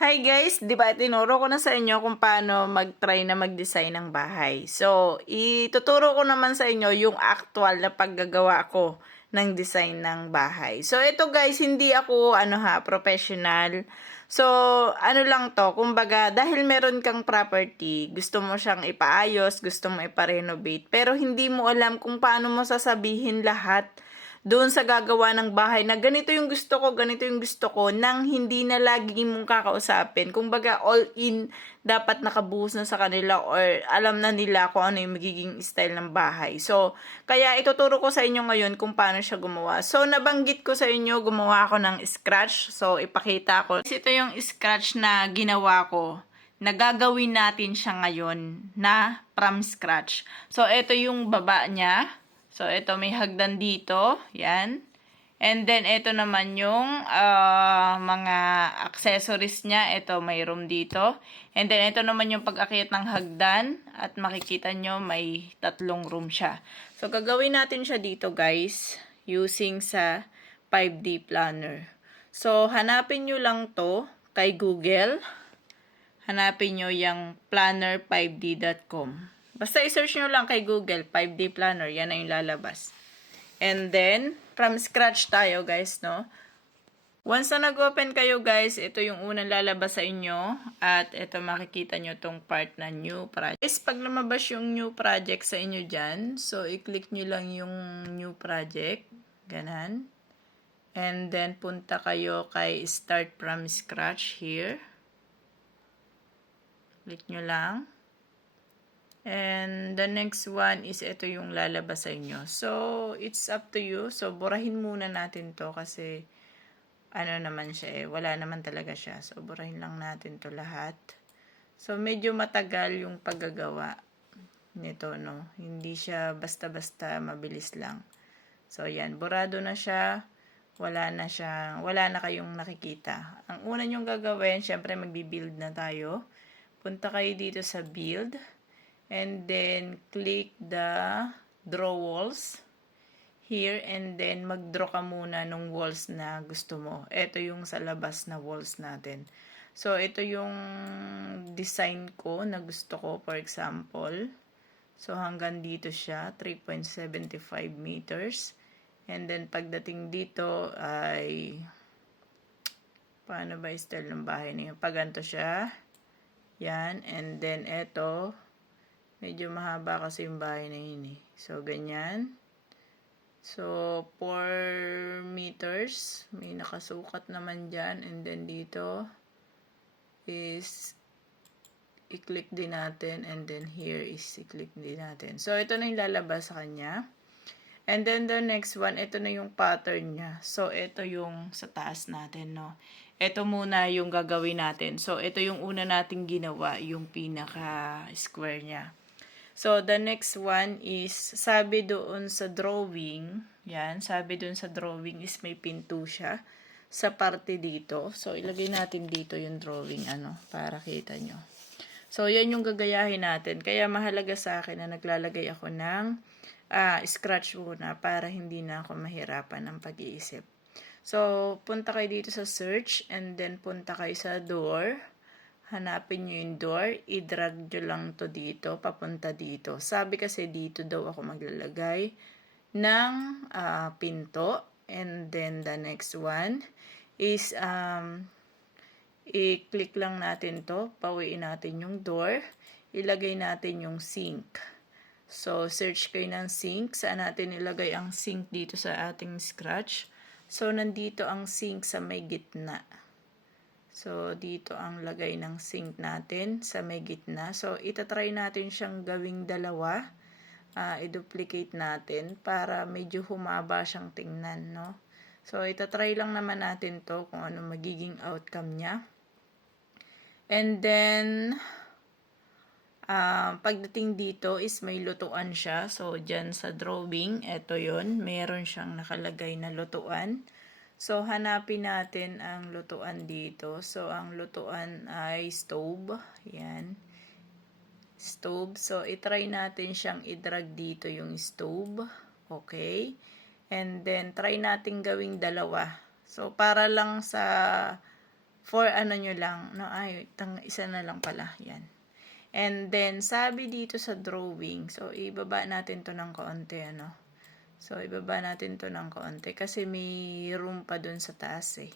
Hi guys, di ba tinuro ko na sa inyo kung paano mag-try na mag-design ng bahay. So, ituturo ko naman sa inyo yung actual na paggagawa ko ng design ng bahay. So, ito guys, hindi ako professional. So, ano lang to, kumbaga, dahil meron kang property, gusto mo siyang ipaayos, gusto mo ipa-renovate, pero hindi mo alam kung paano mo sasabihin lahat doon sa gagawa ng bahay na ganito yung gusto ko, ganito yung gusto ko, nang hindi na lagi mong kakausapin. Kumbaga, all in, dapat nakabuhos na sa kanila or alam na nila kung ano yung magiging style ng bahay. So, kaya ituturo ko sa inyo ngayon kung paano siya gumawa. So, nabanggit ko sa inyo, gumawa ako ng scratch. So, ipakita ko. Ito yung scratch na ginawa ko. Nagagawin natin siya ngayon na from scratch. So, ito yung baba niya. So, ito may hagdan dito. Yan. And then, ito naman yung mga accessories niya. Ito, may room dito. And then, ito naman yung pag-akyat ng hagdan. At makikita nyo, may 3 room siya. So, gagawin natin siya dito, guys. Using sa 5D planner. So, hanapin nyo lang to kay Google. Hanapin nyo yung planner5d.com. Basta i-search nyo lang kay Google, 5D Planner. Yan na yung lalabas. And then, from scratch tayo, guys, no? Once na nag-open kayo, guys, ito yung unang lalabas sa inyo. At ito makikita nyo tong part na new project. Guys, pag lumabas yung new project sa inyo dyan, so i-click nyo lang yung new project. Ganan. And then, punta kayo kay start from scratch here. Click nyo lang. And the next one is ito yung lalabas sa inyo. So, it's up to you. So, burahin muna natin to kasi ano naman siya eh. Wala naman talaga siya. So, burahin lang natin to lahat. So, medyo matagal yung paggagawa nito, no? Hindi siya basta-basta mabilis lang. So, yan. Burado na siya. Wala na kayong nakikita. Ang una nyong gagawin, syempre magbi-build na tayo. Punta kayo dito sa build. And then, click the draw walls here. And then, mag-draw ka muna ng walls na gusto mo. Ito yung sa labas na walls natin. So, ito yung design ko na gusto ko. For example, so hanggang dito siya, 3.75 meters. And then, pagdating dito ay, paano ba yung style ng bahay na yun? Paganto siya. Yan. And then, ito, medyo mahaba kasi yung bahay na yun eh. So, ganyan. So, 4 meters. May nakasukat naman dyan. And then, dito is i-click din natin. And then, here is i-click din natin. So, ito na yung lalabas sa kanya. And then, the next one, ito na yung pattern niya. So, ito yung sa taas natin, no? Ito muna yung gagawin natin. So, ito yung una nating ginawa, yung pinaka-square niya. So, the next one is, sabi doon sa drawing, yan, sabi doon sa drawing is may pinto siya sa parte dito. So, ilagay natin dito yung drawing, para kita nyo. So, yan yung gagayahin natin. Kaya mahalaga sa akin na naglalagay ako ng scratch muna para hindi na ako mahirapan ng pag-iisip. So, punta kayo dito sa search and then punta kayo sa door. Hanapin nyo yung door, i-drag nyo lang to dito, papunta dito. Sabi kasi dito daw ako maglalagay ng pinto. And then the next one is i-click lang natin to, pawiin natin yung door, ilagay natin yung sink. So, search kayo ng sink. Saan natin ilagay ang sink dito sa ating scratch? So, nandito ang sink sa may gitna. So, dito ang lagay ng sink natin sa may gitna. So, itatry natin siyang gawing dalawa. I-duplicate natin para medyo humaba siyang tingnan, no? So, itatry lang naman natin to kung ano magiging outcome niya. And then, pagdating dito is may lutuan siya. So, dyan sa drawing, ito yon, meron siyang nakalagay na lutuan. So, hanapin natin ang lutuan dito. So, ang lutuan ay stove. Yan. Stove. So, itry natin siyang i-drag dito yung stove. Okay. And then, try natin gawing dalawa. So, para lang sa for ano nyo lang, no, ay, isa na lang pala, yan. And then, sabi dito sa drawing, so, ibaba natin to ng kaunti, ano. So, ibaba natin to ng kaunti, kasi may room pa dun sa taas, eh.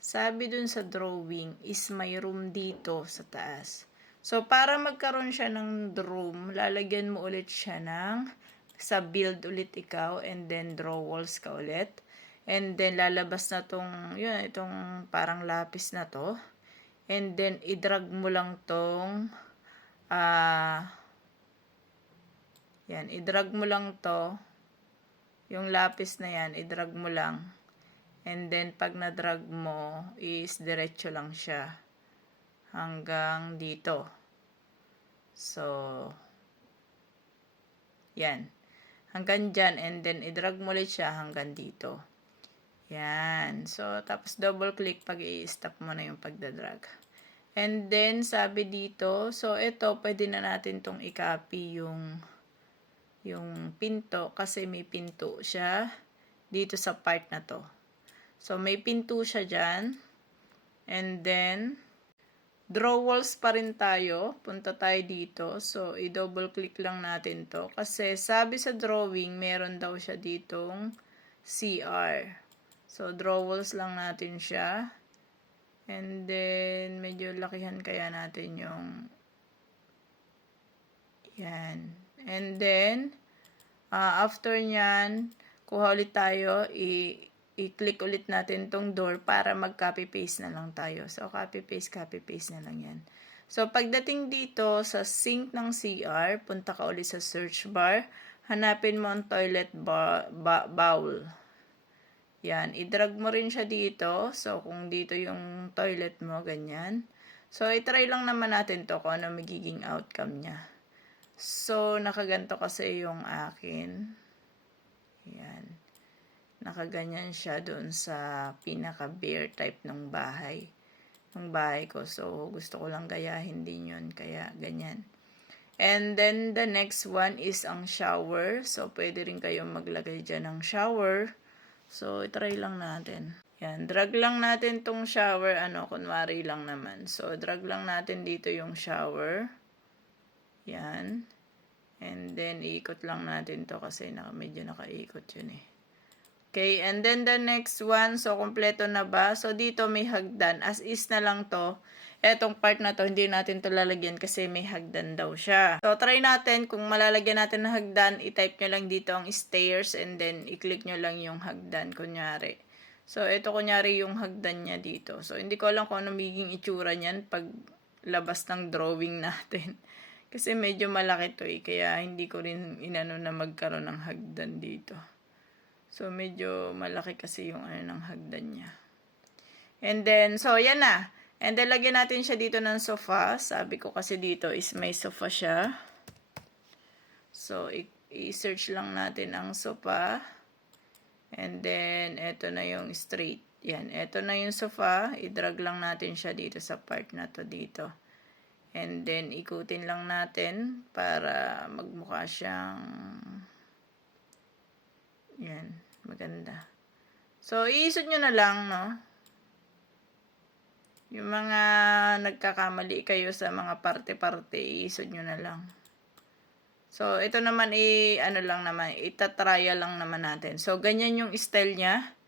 Sabi dun sa drawing, is may room dito sa taas. So, para magkaroon siya ng room, lalagyan mo ulit siya ng, sa build ulit ikaw, and then draw walls ka ulit. And then, lalabas na tong, yun, itong parang lapis na to. And then, i-drag mo lang tong, yan, i-drag mo lang to, yung lapis na yan, i-drag mo lang. And then, pag na-drag mo, is diretso lang siya hanggang dito. So, yan. Hanggang dyan, and then, i-drag mo ulit siya hanggang dito. Yan. So, tapos double click pag i-stop mo na yung pagdadrag. And then, sabi dito, so ito, pwede na natin tong i-copy yung pinto kasi may pinto siya dito sa part na to. So, may pinto siya dyan. And then, draw walls pa rin tayo. Punta tayo dito. So, i-double click lang natin to. Kasi sabi sa drawing, meron daw siya ditong CR. So, draw walls lang natin siya. And then, medyo lakihan kaya natin yung yan. And then, after nyan, kuha ulit tayo, i-click ulit natin tong door para mag-copy-paste na lang tayo. So, copy-paste na lang yan. So, pagdating dito sa sink ng CR, punta ka ulit sa search bar, hanapin mo ang toilet bowl. Yan, i-drag mo rin siya dito. So, kung dito yung toilet mo, ganyan. So, i-try lang naman natin to kung ano magiging outcome niya. So, nakaganto kasi yung akin. Yan. Nakaganyan siya doon sa pinaka-bare type ng bahay. Ng bahay ko. So, gusto ko lang gayahin din yun. Kaya, ganyan. And then, the next one is ang shower. So, pwede rin kayong maglagay dyan ng shower. So, itry lang natin. Yan. Drag lang natin tong shower. Kunwari lang naman. So, drag lang natin dito yung shower. Yan. And then, iikot lang natin to kasi medyo nakaikot yun eh. Okay, and then the next one, so kompleto na ba? So, dito may hagdan. As is na lang to. Etong part na to, hindi natin to lalagyan kasi may hagdan daw siya. So, try natin. Kung malalagyan natin ng hagdan, i-type nyo lang dito ang stairs and then i-click nyo lang yung hagdan, kunyari. So, ito kunyari yung hagdan niya dito. So, hindi ko alam kung ano magiging itsura niyan pag labas ng drawing natin. Kasi medyo malaki to eh, kaya hindi ko rin inano na magkaroon ng hagdan dito. So, medyo malaki kasi yung ng hagdan niya. And then, so, yan na. And then, lagyan natin siya dito ng sofa. Sabi ko kasi dito is may sofa siya. So, i-search lang natin ang sofa. And then, eto na yung straight. Yan, eto na yung sofa. I-drag lang natin siya dito sa part na to dito. And then, ikutin lang natin para magmukha siyang yan, maganda. So, iisod nyo na lang, no? Yung mga nagkakamali kayo sa mga parte-parte, iisod nyo na lang. So, ito naman, itatrial lang naman natin. So, ganyan yung style niya.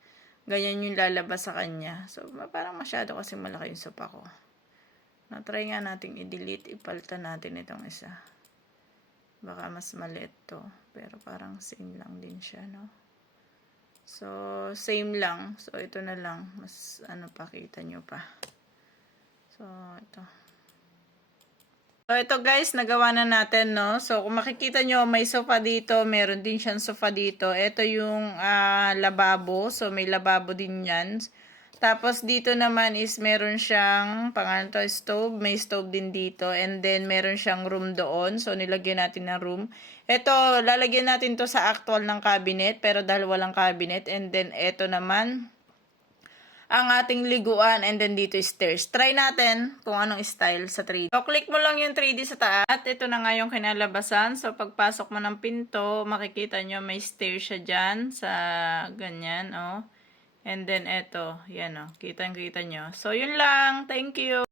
Ganyan yung lalabas sa kanya. So, parang masyado kasi malaki yung sopa ko. Na-try nga natin i-delete, ipalitan natin itong isa. Baka mas maliit to. Pero parang same lang din siya, no? So, same lang. So, ito na lang. Mas, pakita nyo pa. So, ito. So, ito guys, nagawa na natin, no? So, kung makikita nyo, may sofa dito. Meron din siyang sofa dito. Ito yung lababo. So, may lababo din yan. Tapos, dito naman is meron siyang, pangalan to, stove. May stove din dito. And then, meron siyang room doon. So, nilagyan natin ng room. Ito, lalagyan natin to sa actual ng cabinet. Pero dahil walang cabinet. And then, ito naman, ang ating liguan. And then, dito stairs. Try natin kung anong style sa 3D. So, click mo lang yung 3D sa taas. At ito na nga yung kinalabasan. So, pagpasok mo ng pinto, makikita nyo may stairs siya dyan sa ganyan, oh. And then eto, yan o, kitang-kita nyo. So, yun lang. Thank you.